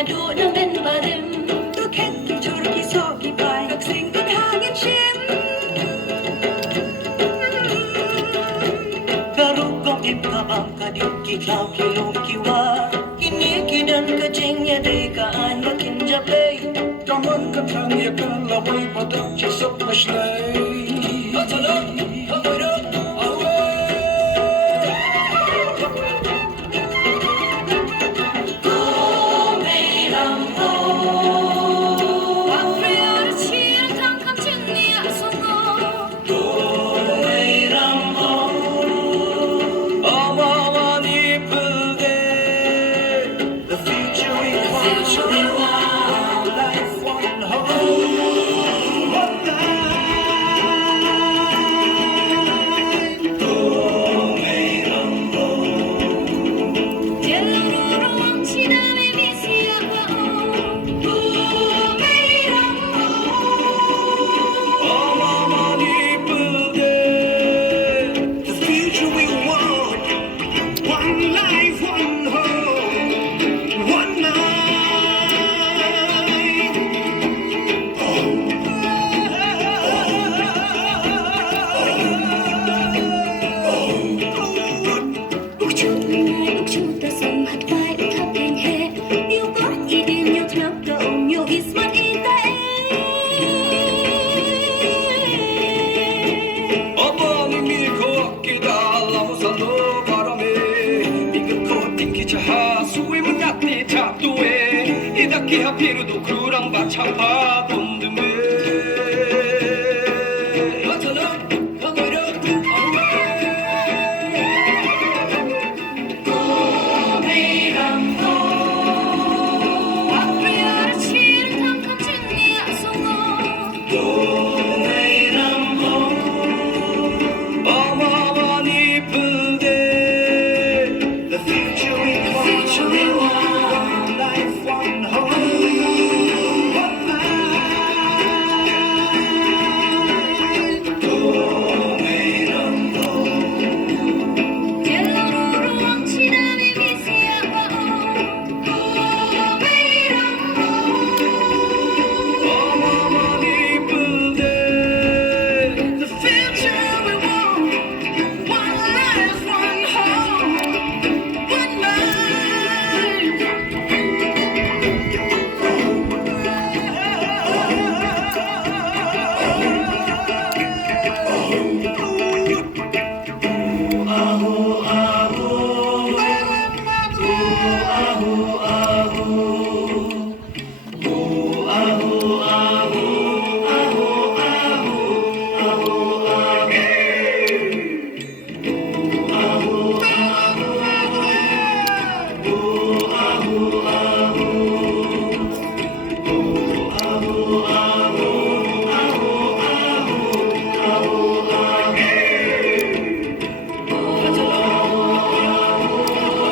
nhà đua đang bên bà đêm tôi khét cho khi so khi bài các sinh tôi hàng yên chiếm garukong ipkaang kadik kitlaw kilong kiwa kini kidan ka jengya day kaan makinjabay Kaman katang yakan laway padak chisok mashlay Matalak, hamayrak, Kihapirudo kurang baca padu